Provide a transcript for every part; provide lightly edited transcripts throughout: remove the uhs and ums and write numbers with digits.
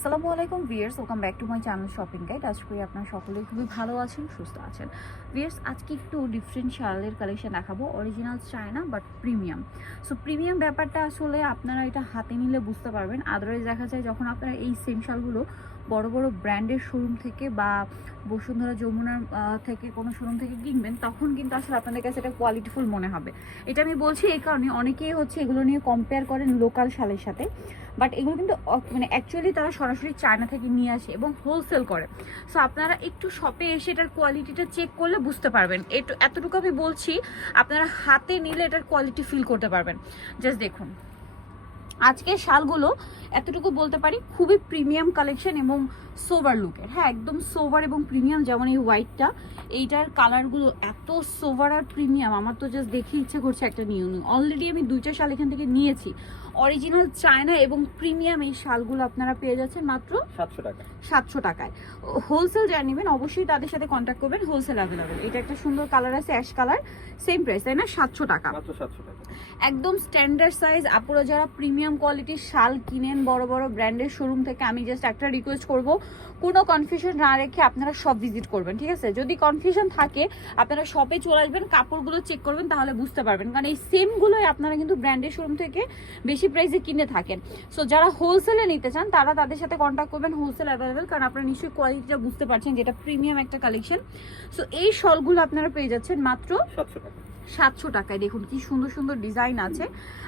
আসসালামু আলাইকুম viewers, welcome back to my channel shopping guide. আশা করি আপনারা সকলেই খুবই ভালো আছেন, সুস্থ আছেন। ভিউয়ার্স, আজকে একটু ডিফারেন্ট শালের কালেকশন দেখাবো, original China but premium. So premium ব্যাপারটা আসলে আপনারা এটা হাতে নিলে বুঝতে পারবেন। আদারওয়াইজ দেখা যায় যখন আপনারা এই সেম শালগুলো বড় বড় ব্র্যান্ডের শোরুম থেকে বা বসুন্ধরা যমুনার থেকে কোনো শোরুম থেকে কিনবেন, তখন কিন্তু আসলে আপনাদের কাছে এটা কোয়ালিটিফুল মনে হবে। এটা আমি বলছি এই কারণে, অনেকেই হচ্ছে এগুলো নিয়ে কম্পেয়ার করেন লোকাল শালের সাথে, বাট এগুলো কিন্তু মানে অ্যাকচুয়ালি তারা সরাসরি চায়না থেকে নিয়ে আসে এবং হোলসেল করে। সো আপনারা একটু শপে এসে এটার কোয়ালিটিটা চেক করলে বুঝতে পারবেন। এতটুকু আমি বলছি, আপনারা হাতে নিলে এটার কোয়ালিটি ফিল করতে পারবেন। জাস্ট দেখুন, আজকের শালগুলো এতটুকু বলতে পারি খুবই প্রিমিয়াম কালেকশন এবং সোভার লুকের। হ্যাঁ, একদম সোভার এবং প্রিমিয়াম। যেমন এই হোয়াইটটা, এইটার কালারগুলো এত সোভার আর প্রিমিয়াম, আমার তো জাস্ট দেখে ইচ্ছে করছে একটা নিউ। অলরেডি আমি দুইটা শাল এখান থেকে নিয়েছি। অরিজিনাল চায়না এবং প্রিমিয়াম এই শালগুলো আপনারা পেয়ে যাচ্ছেন মাত্র 700 টাকায়। হোলসেল যারা নেবেন অবশ্যই তাদের সাথে কন্ট্যাক্ট করবেন, হোলসেল অ্যাভেলেবেল। এটা একটা সুন্দর কালার আছে, অ্যাশ কালার, সেম প্রাইস, তাই না? 700 টাকা, একদম স্ট্যান্ডার্ড সাইজ। আপনারা যারা প্রিমিয়াম কোয়ালিটির শাল কিনেন বড় বড় ব্র্যান্ডের শোরুম থেকে, আমি জাস্ট একটা রিকোয়েস্ট করব, কোনো কনফিউশন না রেখে আপনারা সব ভিজিট করবেন, ঠিক আছে? যদি কনফিউশন থাকে আপনারা শপে চলে আসবেন, কাপড়গুলো চেক করবেন, তাহলে বুঝতে পারবেন। কারণ এই সেমগুলোই আপনারা কিন্তু ব্র্যান্ডের শোরুম থেকে বেশি প্রাইসে কিনে থাকেন। সো যারা হোলসেলে নিতে চান তারা তাদের সাথে কন্ট্যাক্ট করবেন, হোলসেল অ্যাভেলেবেল। কারণ আপনারা নিশ্চয়ই কোয়ালিটিটা বুঝতে পারছেন যেটা প্রিমিয়াম একটা কালেকশন। সো এই শলগুলো আপনারা পেয়ে যাচ্ছেন মাত্র 700 টাকায়। দেখুন কি সুন্দর সুন্দর ডিজাইন আছে,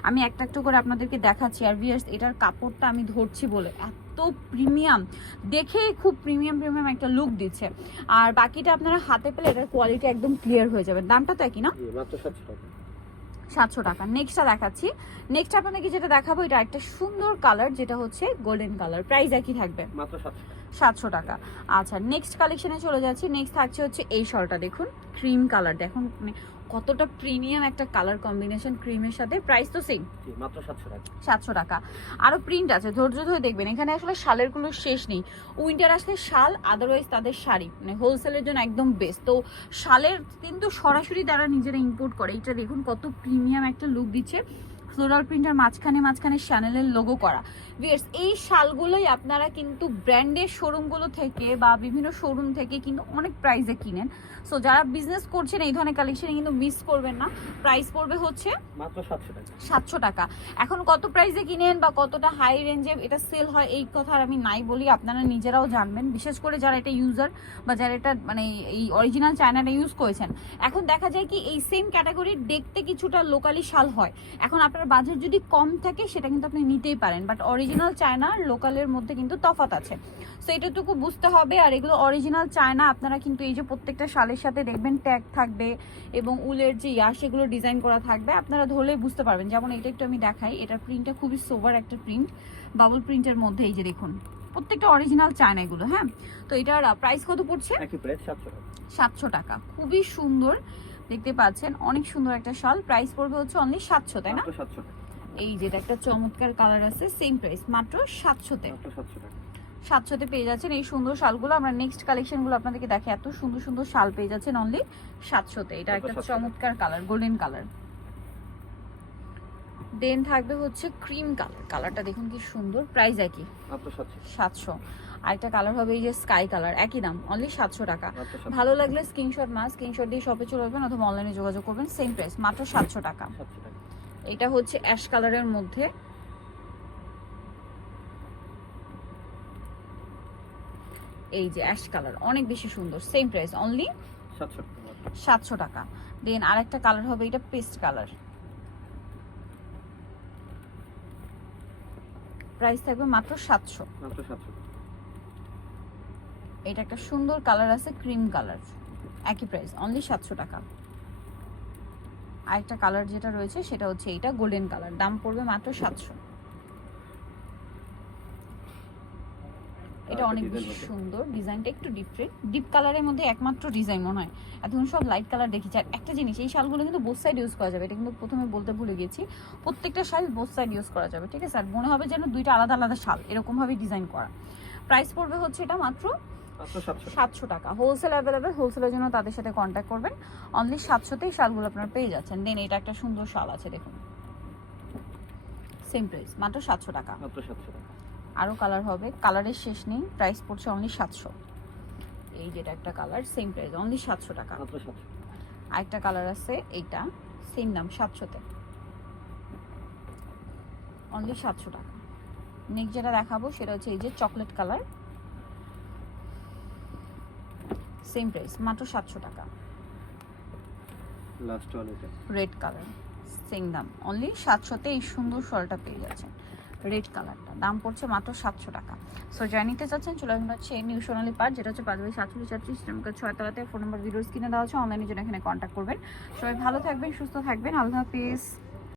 আমি একটা একটা করে আপনাদেরকে দেখাচ্ছি। আর ভিউয়ার্স, এটার কাপড়টা আমি ধরছি বলে এত প্রিমিয়াম, দেখে খুব প্রিমিয়াম প্রিমিয়াম একটা লুক দিচ্ছে। আর বাকিটা আপনারা হাতে পেলে এটার কোয়ালিটি একদম ক্লিয়ার হয়ে যাবে। দামটা তো একই না? মাত্র 700 টাকা। 700 টাকা। নেক্সটটা দেখাচ্ছি। নেক্সট আপনাদেরকে যেটা দেখাবো, এটা একটা সুন্দর কালার, যেটা হচ্ছে গোল্ডেন কালার। প্রাইস একই থাকবে, মাত্র 700 টাকা। আচ্ছা, নেক্সট কালেকশনে চলে যাচ্ছি। নেক্সট থাকছে হচ্ছে এই শলটা, দেখুন ক্রিম কালার। দেখুন মানে কতটা প্রিমিয়াম একটা কালার কম্বিনেশন ক্রিমের সাথে। প্রাইস তো সেম, মাত্র 700 টাকা। 700 টাকা। আরো প্রিন্ট আছে, ধৈর্য ধরে দেখবেন। এখানে আসলে শালের কোনো শেষ নেই। উইন্টার আসলে শাল, আদারওয়াইজ তাদের শাড়ি মানে হোলসেলের জন্য একদম বেস্ট। তো শালের কিন্তু সরাসরি তারা নিজেরা ইম্পোর্ট করে। এটা দেখুন কত প্রিমিয়াম একটা লুক দিচ্ছে। ফ্লোরাল প্রিন্টার মাঝখানে মাঝখানে চ্যানেলের লোগো করা। ভিউয়ার্স, এই শালগুলোই আপনারা কিন্তু ব্র্যান্ডের শোরুমগুলো থেকে বা বিভিন্ন শোরুম থেকে কিন্তু অনেক প্রাইসে কিনেন। সো যারা বিজনেস করছেন এই ধরনের কালেকশনে কিন্তু মিস করবেন না। প্রাইস পড়বে হচ্ছে মাত্র 700 টাকা। 700 টাকা। এখন কত প্রাইসে কিনেন বা কতটা হাই রেঞ্জে এটা সেল হয় এই কথা আর আমি নাই বলি, আপনারা নিজেরাও জানবেন। বিশেষ করে যারা এটা ইউজার বা যারা এটা মানে এই অরিজিনাল চায়নাটা ইউজ করেছেন। এখন দেখা যায় কি, এই সেম ক্যাটাগরির দেখতে কিছুটা লোকালি শাল হয়। এখন আপনার বাজেট যদি কম থাকে সেটা কিন্তু আপনি নিতেই পারেন, বাট অরিজিনাল চায়না লোকালের মধ্যে কিন্তু তফাৎ আছে। সো এটাটুকু বুঝতে হবে। আর এগুলো অরিজিনাল চায়না। আপনারা কিন্তু এই যে প্রত্যেকটা শালের সাথে দেখবেন ট্যাগ থাকবে এবং উলের যে সেগুলো ডিজাইন করা থাকবে, আপনারা ধরলেই বুঝতে পারবেন। যেমন এটা একটু আমি দেখাই, এটার প্রিন্টটা খুবই সোভার একটা প্রিন্ট, বাবল প্রিন্টের মধ্যে। এই যে দেখুন প্রত্যেকটা অরিজিনাল চায়না এগুলো। হ্যাঁ, তো এটার প্রাইস কত পড়ছে? একই প্রাইস 700 টাকা। 700 টাকা। খুবই সুন্দর, দেখতে পাচ্ছেন অনেক সুন্দর একটা শাল। প্রাইস পড়বে হচ্ছে অনলি 700, তাই না? মাত্র 700 টাকা। এই যে একটা চমৎকার কালার আছে, সেম প্রাইস মাত্র 700-তে। মাত্র 700 টাকা। 700-তে পেয়ে যাচ্ছেন এই সুন্দর শালগুলো। আমরা নেক্সট কালেকশনগুলো আপনাদেরকে দেখে, এত সুন্দর সুন্দর শাল পেয়ে যাচ্ছেন অনলি 700-তে। এটা একটা চমৎকার কালার, গোল্ডেন কালার। দেন থাকবে হচ্ছে ক্রিম কালার। কালারটা দেখুন কি সুন্দর। প্রাইস একই, মাত্র 700। আরেকটা কালার হবে এই যে স্কাই কালার, একই দাম, অনলি 700 টাকা। ভালো লাগলে স্ক্রিনশট স্ক্রিনশট দিয়ে শপে চলে আসবেন অথবা অনলাইনে যোগাযোগ করবেন, সেম প্রাইস মাত্র 700 টাকা। এটা হচ্ছে অ্যাশ কালারের মধ্যে, এই যে অ্যাশ কালার, অনেক বেশি সুন্দর, সেম প্রাইস অনলি 700 টাকা। দেন আরেকটা কালার হবে এটা পেস্ট কালার, প্রাইস থাকবে মাত্র 700। এটা একটা সুন্দর কালার আছে ক্রিম কালার, একই প্রাইস অনলি 700 টাকা। আরেকটা কালার যেটা রয়েছে সেটা হচ্ছে এটা গোল্ডেন কালার, দাম পড়বে মাত্র 700। এটা অনেক বেশি সুন্দর, ডিজাইনটা একটু ডিফারেন্ট, ডিপ কালারের মধ্যে একমাত্র ডিজাইন মনে হয়। এখন সব লাইট কালার দেখেছি। আর একটা জিনিস, এই শালগুলো কিন্তু বোথ সাইড ইউজ করা যাবে। এটা কিন্তু প্রথমে বলতে ভুলে গেছি, প্রত্যেকটা শাল বোথ সাইড ইউজ করা যাবে, ঠিক আছে? আর মনে হবে যেন দুইটা আলাদা আলাদা শাল, এরকম ভাবে ডিজাইন করা। প্রাইস পড়বে হচ্ছে এটা মাত্র 700 টাকা। হোলসেল অ্যাভেলেবেল, হোলসেলের জন্য তাদের সাথে কন্ট্যাক্ট করবেন। অনলি 700-তেই শালগুলো আপনারা পেয়ে যাচ্ছেন। দেন এটা একটা সুন্দর শাল আছে, দেখুন সেম প্রাইস মাত্র 700 টাকা। আরও কালার হবে, কালারের শেষ নেই। প্রাইস পড়ছে অনলি 700। এই যেটা একটা কালার, সেম প্রাইস অনলি 700 টাকা। মাত্র 700। আরেকটা কালার আছে, এইটা সেম দাম 700-তে, অনলি 700 টাকা। নেক্সট যেটা দেখাবো সেটা হচ্ছে এই যে চকলেট কালার, সেম প্রাইস মাত্র 700 টাকা। লাস্ট ওয়ান এটা। রেড কালার, সেম দাম অনলি 700-তে। এই সুন্দর শলটা পেয়ে যাচ্ছেন, রেড কালারটা দাম পড়ছে মাত্র 700 টাকা। সো যাই নিতে চাচ্ছেন চলে আসুন হচ্ছে নিউ সোনালী পার্ক, যেটা হচ্ছে 5/47 শ্রমিকের 6তলাতে। ফোন নাম্বার ভিডিওর স্ক্রিনে দেওয়া আছে, অনলাইনে জন্য এখানে কন্ট্যাক্ট করবেন। সবাই ভালো থাকবেন, সুস্থ থাকবেন, আল্লাহ হাফিজ।